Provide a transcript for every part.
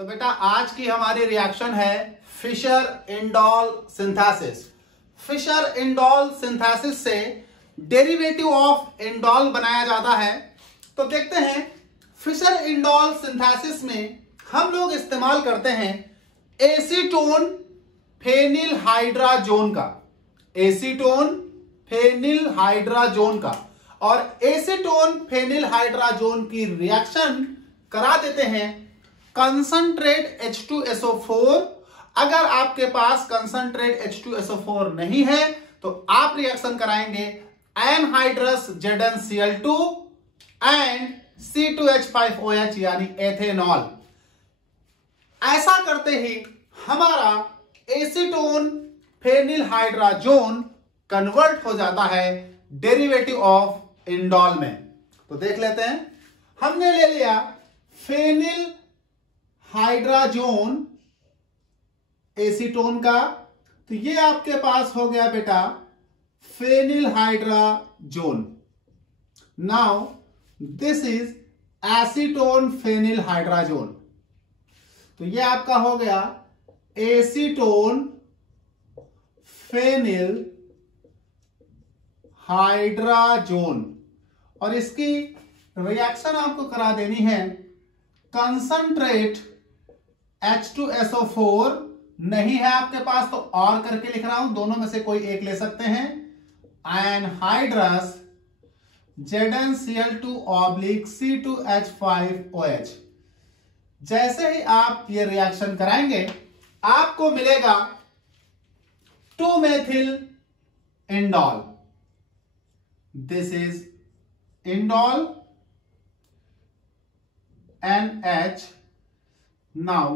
तो बेटा आज की हमारी रिएक्शन है Fischer indole synthesis. Fischer indole synthesis से डेरिवेटिव ऑफ इंडोल बनाया जाता है। तो देखते हैं फिशर इंडोल सिंथेसिस में हम लोग इस्तेमाल करते हैं एसीटोन फेनिल हाइड्राजोन का, एसीटोन फेनिल हाइड्राजोन का, और एसीटोन फेनिल हाइड्राजोन की रिएक्शन करा देते हैं कंसंट्रेट H2SO4। अगर आपके पास कंसंट्रेट H2SO4 नहीं है तो आप रिएक्शन कराएंगे एनहाइड्रस ZnCl2 एंड C2H5OH यानी एथेनॉल। ऐसा करते ही हमारा एसीटोन फेनिल हाइड्राजोन कन्वर्ट हो जाता है डेरिवेटिव ऑफ इंडोल में। तो देख लेते हैं, हमने ले लिया फेनिल हाइड्राजोन एसीटोन का, तो ये आपके पास हो गया बेटा phenyl hydrazone. Now this is acetone phenyl hydrazone, तो ये आपका हो गया एसीटोन फेनिल हाइड्राजोन, और इसकी रिएक्शन आपको करा देनी है कंसंट्रेट H2SO4 नहीं है आपके पास तो और करके लिख रहा हूं, दोनों में से कोई एक ले सकते हैं, एनहाइड्रस ZnCl2 / C2H5OH। जैसे ही आप ये रिएक्शन कराएंगे आपको मिलेगा 2-मेथिल indole. This is indole NH। Now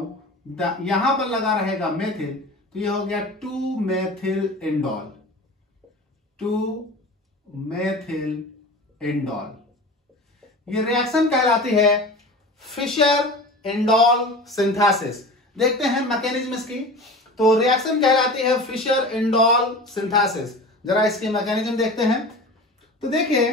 यहां पर लगा रहेगा मेथिल, तो ये हो गया 2-मेथिल इंडोल, 2-मेथिल इंडोल। ये रिएक्शन कहलाती है फिशर इंडोल सिंथेसिस। देखते हैं मैकेनिज्म इसकी। तो रिएक्शन कहलाती है फिशर इंडोल सिंथेसिस। जरा इसकी मैकेनिज्म देखते हैं। तो देखिए,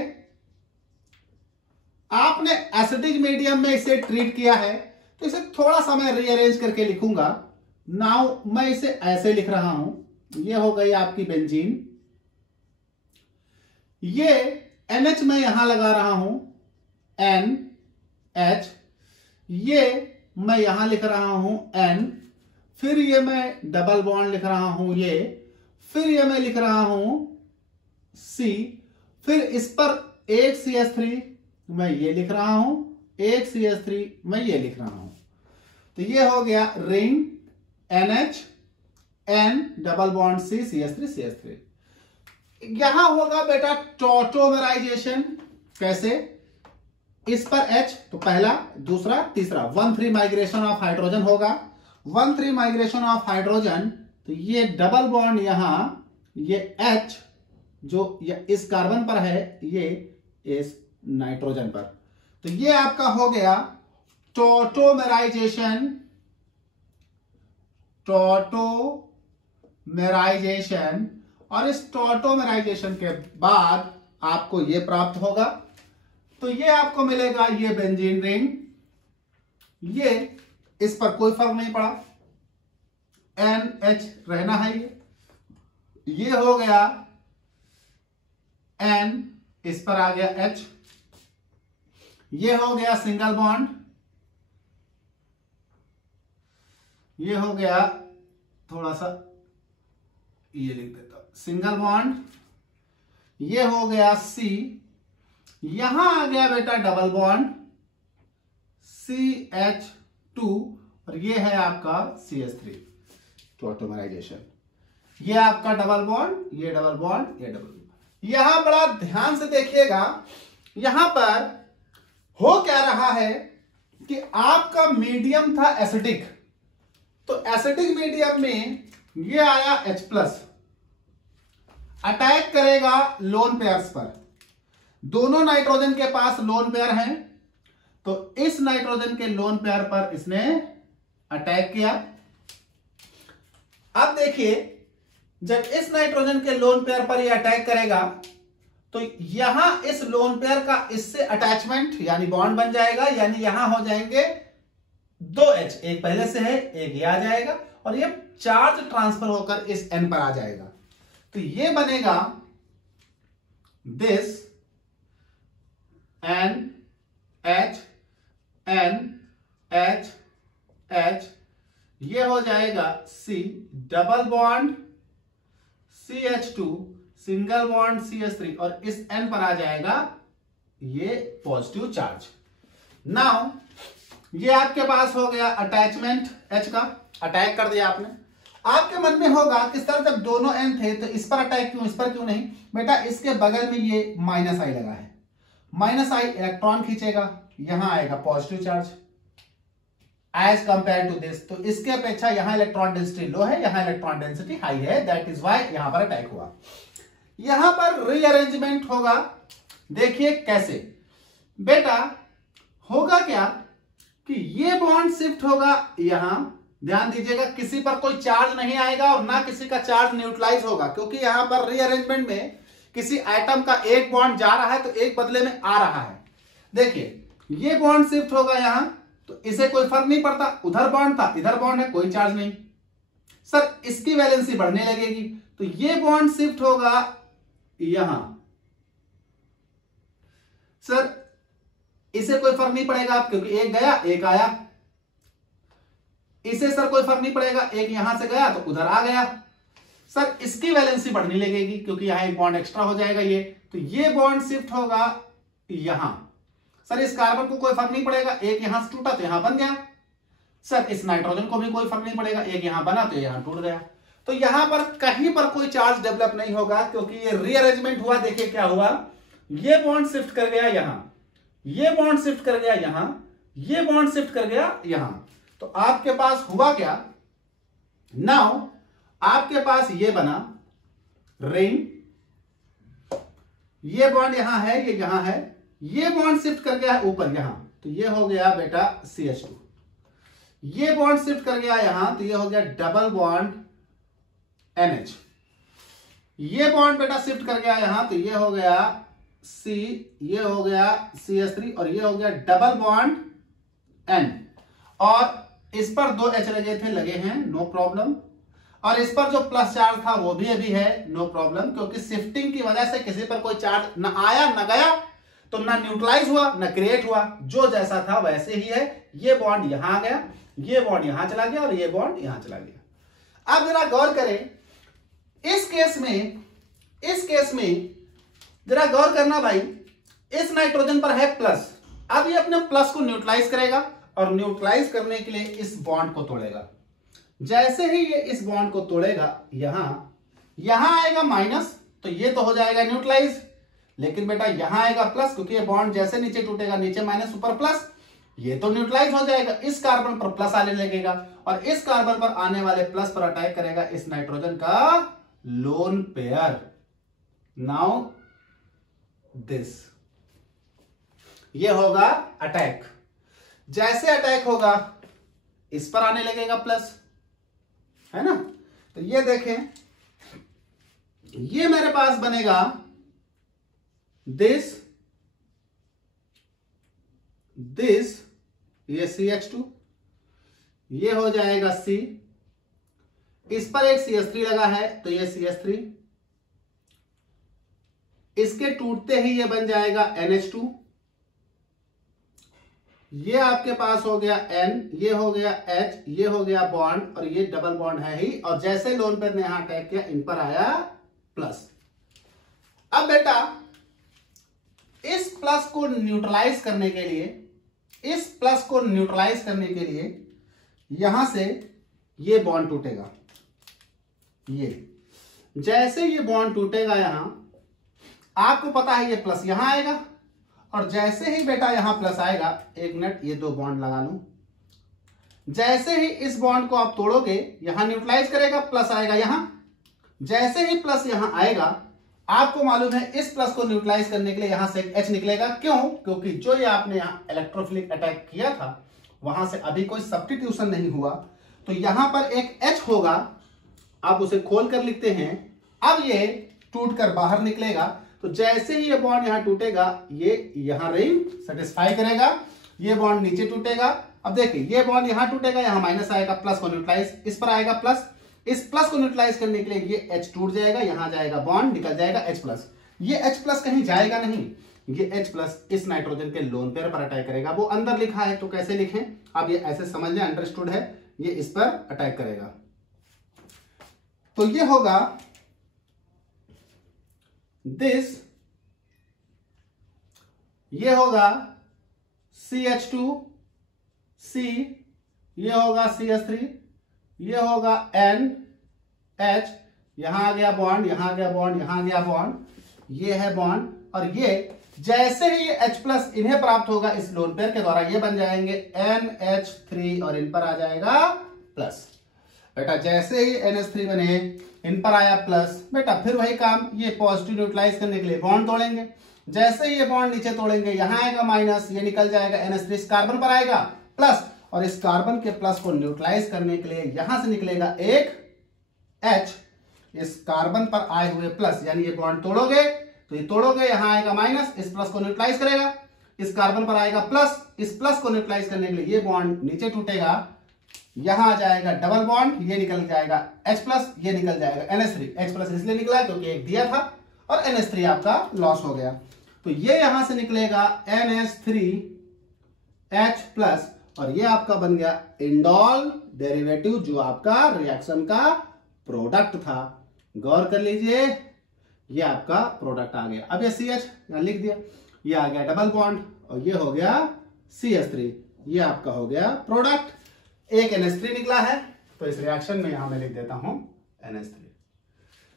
आपने एसिडिक मीडियम में इसे ट्रीट किया है, तो इसे थोड़ा सा मैं रीअरेंज करके लिखूंगा। नाउ मैं इसे ऐसे लिख रहा हूं, ये हो गई आपकी बेंजीन, ये NH मैं यहां लगा रहा हूं NH, ये मैं यहां लिख रहा हूं N, फिर ये मैं डबल बॉन्ड लिख रहा हूं ये, फिर ये मैं लिख रहा हूं C, फिर इस पर एक CH3 मैं ये लिख रहा हूं, एक CH3 मैं ये लिख रहा हूं। तो ये हो गया ring NH N double bond C CH3 CH3। यहां होगा बेटा टॉटोमराइजेशन। कैसे? इस पर H तो पहला, दूसरा, तीसरा 1,3 माइग्रेशन ऑफ हाइड्रोजन होगा। 1,3 माइग्रेशन ऑफ हाइड्रोजन, तो ये डबल बॉन्ड यहां, ये H जो इस कार्बन पर है, ये इस नाइट्रोजन पर, तो ये आपका हो गया टॉटोमराइजेशन। टॉटोमराइजेशन, और इस टॉटोमराइजेशन के बाद आपको ये प्राप्त होगा। तो ये आपको मिलेगा ये बेंजीन रिंग, ये इस पर कोई फर्क नहीं पड़ा, NH रहना है, ये हो गया N, इस पर आ गया H, ये हो गया सिंगल बॉन्ड, ये हो गया, थोड़ा सा ये लिख देता हूं, सिंगल बॉन्ड, ये हो गया C, यहां आ गया बेटा डबल बॉन्ड CH2, और ये है आपका CH3 टॉटोमराइजेशन। ये आपका डबल बॉन्ड, ये डबल बॉन्ड, ये डबल बॉन्ड। यहां बड़ा ध्यान से देखिएगा, यहां पर हो क्या रहा है कि आपका मीडियम था एसिडिक, तो एसिडिक मीडियम में ये आया H+, अटैक करेगा लोन पेयर्स पर। दोनों नाइट्रोजन के पास लोन पेयर हैं, तो इस नाइट्रोजन के लोन पेयर पर इसने अटैक किया। अब देखिए, जब इस नाइट्रोजन के लोन पेयर पर यह अटैक करेगा तो यहां इस लोन पेयर का इससे अटैचमेंट यानी बॉन्ड बन जाएगा, यानी यहां हो जाएंगे दो H, एक पहले से है, एक ये आ जाएगा और ये चार्ज ट्रांसफर होकर इस N पर आ जाएगा। तो ये बनेगा this N H N H H, ये हो जाएगा C double bond CH2 single bond CH3 और इस N पर आ जाएगा ये पॉजिटिव चार्ज। नाउ ये आपके पास हो गया अटैचमेंट H का, अटैक कर दिया आपने। आपके मन में होगा कि सर जब दोनों N थे तो इस पर अटैक क्यों, इस पर क्यों नहीं? बेटा इसके बगल में ये माइनस आई लगा है, माइनस आई इलेक्ट्रॉन खींचेगा, यहां आएगा positive charge as compare to this. तो इसके अपेक्षा यहां इलेक्ट्रॉन डेंसिटी लो है, यहां इलेक्ट्रॉन डेंसिटी हाई है, दैट इज व्हाई यहां पर अटैक हुआ। यहां पर रीअरेंजमेंट होगा, देखिए कैसे बेटा होगा क्या कि ये बॉन्ड शिफ्ट होगा यहां, ध्यान दीजिएगा किसी पर कोई चार्ज नहीं आएगा और ना किसी का चार्ज न्यूट्रलाइज होगा, क्योंकि यहां पर रीअरेंजमेंट में किसी एटम का एक बॉन्ड जा रहा है तो एक बदले में आ रहा है। देखिए ये बॉन्ड शिफ्ट होगा यहां तो इसे कोई फर्क नहीं पड़ता, उधर बॉन्ड था इधर बॉन्ड है, कोई चार्ज नहीं। सर इसकी वैलेंसी बढ़ने लगेगी तो ये बॉन्ड शिफ्ट होगा यहां, सर इसे कोई फर्क नहीं पड़ेगा क्योंकि एक गया एक आया, इसे सर कोई फर्क नहीं पड़ेगा, एक यहां से गया तो उधर आ गया। सर इसकी वैलेंसी बढ़ने लगेगी क्योंकि यहां एक बॉन्ड एक्स्ट्रा हो जाएगा ये, तो ये बॉन्ड शिफ्ट होगा यहां। सर इस कार्बन को कोई फर्क नहीं पड़ेगा, एक यहां से टूटा तो यहां बन गया। सर इस नाइट्रोजन को भी कोई फर्क नहीं पड़ेगा, एक यहां बना तो यहां टूट गया। तो यहां पर कहीं पर कोई चार्ज डेवलप नहीं होगा क्योंकि ये रीअरेंजमेंट हुआ। देखिए क्या हुआ, ये बॉन्ड शिफ्ट कर गया यहां, ये बॉन्ड शिफ्ट कर गया यहां, ये बॉन्ड शिफ्ट कर गया यहां। तो आपके पास हुआ क्या, नाउ आपके पास ये बना रिंग, ये बॉन्ड यहां है, ये यहां है, ये बॉन्ड शिफ्ट कर गया ऊपर यहां, तो ये हो गया बेटा CH2। ये बॉन्ड शिफ्ट कर गया यहां तो ये हो गया डबल बॉन्ड NH। ये बॉन्ड बेटा शिफ्ट कर गया यहां तो ये हो गया C, ये हो गया CH3 और ये हो गया डबल बॉन्ड N। और इस पर दो H लगे थे, लगे हैं, नो प्रॉब्लम। और इस पर जो प्लस चार्ज था वो भी अभी है, नो प्रॉब्लम, क्योंकि शिफ्टिंग की वजह से किसी पर कोई चार्ज ना आया ना गया, तो ना न्यूट्रलाइज हुआ ना क्रिएट हुआ, जो जैसा था वैसे ही है। ये बॉन्ड यहां आ गया, ये बॉन्ड यहां चला गया और ये बॉन्ड यहां चला गया। अब जरा गौर करें इस केस में जरा गौर करना भाई, इस नाइट्रोजन पर है प्लस, अब ये अपने प्लस को न्यूट्रलाइज करेगा और न्यूट्रलाइज करने के लिए इस बॉन्ड को तोड़ेगा। जैसे ही ये इस बॉन्ड को तोड़ेगा यहां आएगा माइनस, तो ये तो हो जाएगा न्यूट्रलाइज, लेकिन बेटा यहां आएगा प्लस क्योंकि ये बॉन्ड जैसे नीचे टूटेगा, नीचे माइनस ऊपर प्लस, ये तो न्यूट्रलाइज हो जाएगा। इस कार्बन पर प्लस आने लगेगा और इस कार्बन पर आने वाले प्लस पर अटैक करेगा इस नाइट्रोजन का लोन पेयर। नाउ दिस, ये होगा अटैक। जैसे अटैक होगा इस पर आने लगेगा प्लस, है ना। तो ये देखें, ये मेरे पास बनेगा दिस, ये CH2, ये हो जाएगा C, इस पर एक CH3 लगा है तो ये CH3, इसके टूटते ही ये बन जाएगा NH2, ये आपके पास हो गया N, ये हो गया H, ये हो गया बॉन्ड और ये डबल बॉन्ड है ही, और जैसे लोन पेयर ने यहां अटैक किया इन पर आया प्लस। अब बेटा इस प्लस को न्यूट्रलाइज करने के लिए, इस प्लस को न्यूट्रलाइज करने के लिए यहां से ये बॉन्ड टूटेगा, ये जैसे ये बॉन्ड टूटेगा यहां, आपको पता है ये प्लस यहां आएगा, और जैसे ही बेटा यहां प्लस आएगा, एक मिनट ये दो बॉन्ड लगा लूं, जैसे ही इस बॉन्ड को आप तोड़ोगे यहां न्यूट्रलाइज करेगा, प्लस आएगा यहां, जैसे ही प्लस यहां आएगा आपको मालूम है इस प्लस को न्यूट्रलाइज करने के लिए यहां से एक H निकलेगा। क्यों? क्योंकि जो ये आपने यहां इलेक्ट्रोफिलिक अटैक किया था वहां से अभी कोई सब्स्टिट्यूशन नहीं हुआ, तो यहां पर एक H होगा, आप उसे खोल कर लिखते हैं। अब ये टूट कर बाहर निकलेगा, तो जैसे ही ये बॉन्ड यहां टूटेगा ये यहां रिंग सेटिस्फाई करेगा, ये बॉन्ड नीचे टूटेगा, अब देखिए ये बॉन्ड यहां टूटेगा, यहां माइनस आएगा, प्लस को न्यूट्रलाइज, इस पर आएगा प्लस, इस प्लस को न्यूट्रलाइज करने के लिए ये H टूट जाएगा, यहां जाएगा बॉन्ड, निकल जाएगा H प्लस। ये H प्लस कहीं जाएगा नहीं, ये H प्लस इस नाइट्रोजन के लोन पेयर पर अटैक करेगा। वो अंदर लिखा है तो कैसे लिखें, अब ये ऐसे समझ लें, अंडरस्टूड है, ये इस पर अटैक करेगा। तो ये होगा दिस, ये होगा CH2C, ये होगा CH3, ये होगा NH, यहां आ गया बॉन्ड, यहां आ गया बॉन्ड, यहां आ गया बॉन्ड, ये है बॉन्ड, और ये जैसे ही ये H प्लस इन्हें प्राप्त होगा इस लोन पेयर के द्वारा, ये बन जाएंगे NH3 और इन पर आ जाएगा प्लस। बेटा जैसे ही NH3 बने, इन पर आया प्लस, बेटा फिर वही काम, ये पॉजिटिव न्यूट्रलाइज करने के लिए बॉन्ड तोड़ेंगे, जैसे ही ये बॉन्ड नीचे तोड़ेंगे, यहां आएगा माइनस, ये निकल जाएगा NH3, इस कार्बन पर आएगा प्लस, और इस कार्बन के प्लस को न्यूट्रलाइज करने के लिए यहां से निकलेगा एक H, इस कार्बन पर आए हुए प्लस, यानी ये बॉन्ड तोड़ोगे तो ये तोड़ोगे, यहां आएगा माइनस, इस प्लस को न्यूट्रलाइज करेगा, इस कार्बन पर आएगा प्लस, इस प्लस को न्यूट्रलाइज करने के लिए ये बॉन्ड नीचे टूटेगा, यहां आ जाएगा डबल बॉन्ड, ये निकल जाएगा H प्लस, ये निकल जाएगा NH3, H प्लस इसलिए निकला क्योंकि एक दिया था, और NH3 आपका लॉस हो गया। तो ये यहां से निकलेगा NH3H प्लस, और ये आपका बन गया इंडोल डेरिवेटिव, जो आपका रिएक्शन का प्रोडक्ट था। गौर कर लीजिए, ये आपका प्रोडक्ट आ गया। अब ये CH यहां लिख दिया, ये आ गया डबल बॉन्ड, और ये हो गया CH3, ये आपका हो गया प्रोडक्ट। एक NH3 निकला है, तो इस रिएक्शन में यहां मैं लिख देता हूं NH3।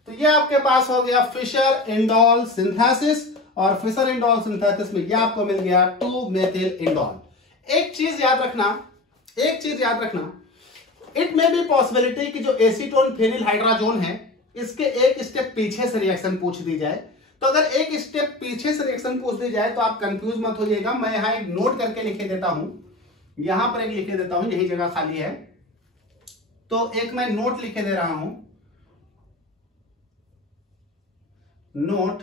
तो ये आपके पास हो गया फिशर इंडोल सिंथेसिस, और फिशर इंडोल सिंथेसिस में ये आपको मिल गया 2 मेथिल इंडोल। एक चीज याद रखना, इट मे बी पॉसिबिलिटी कि जो एसीटोन फेनिल हाइड्राजोन है, इसके एक स्टेप पीछे से रिएक्शन पूछ दी जाए। तो अगर एक स्टेप पीछे से रिएक्शन पूछ दी जाए तो आप कंफ्यूज मत होइएगा, मैं यहां एक नोट करके लिखे देता हूं, यहां पर एक लिखे देता हूं, यही जगह खाली है, तो एक मैं नोट लिखे दे रहा हूं, नोट,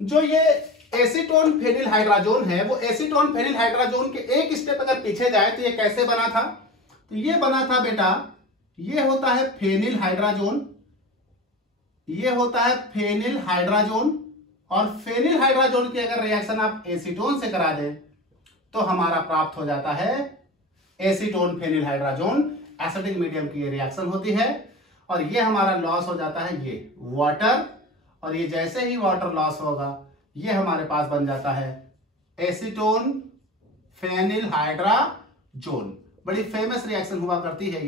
जो ये एसीटोन फेनिल हाइड्राजोन है, वो एसीटोन फेनिल हाइड्राजोन के एक स्टेप अगर पीछे जाए तो ये कैसे बना था, तो ये बना था बेटा, ये होता है फेनिल हाइड्राजोन, ये होता है फेनिल हाइड्राजोन, और फेनिल हाइड्राजोन की अगर रिएक्शन आप एसीटोन से करा दें तो हमारा प्राप्त हो जाता है acetone phenyl hydrazone. Acidic medium की ये रिएक्शन होती है, और ये हमारा लॉस हो जाता है ये वाटर, और ये जैसे ही वाटर लॉस होगा ये हमारे पास बन जाता है एसीटोन फेनिल हाइड्राजोन। बड़ी फेमस रिएक्शन हुआ करती है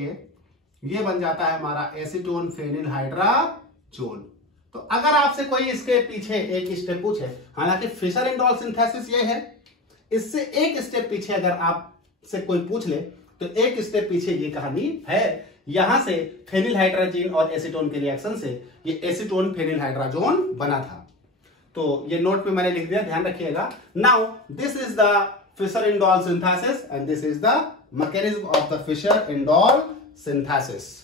ये बन जाता है हमारा एसीटोन फेनिल हाइड्राजोन। तो अगर आपसे कोई इसके पीछे एक स्टेप पूछे, हालांकि फिशर इंडोल सिंथेसिस ये है, इससे एक स्टेप पीछे अगर आपसे कोई पूछ ले तो एक स्टेप पीछे ये कहानी है। यहां से फेनिल हाइड्राजीन और एसीटोन के रिएक्शन से ये एसीटोन फेनिल हाइड्राजोन बना था। तो ये नोट पे मैंने लिख दिया, ध्यान रखिएगा। Now this is the Fischer indole synthesis and this is the mechanism of the Fischer indole synthesis।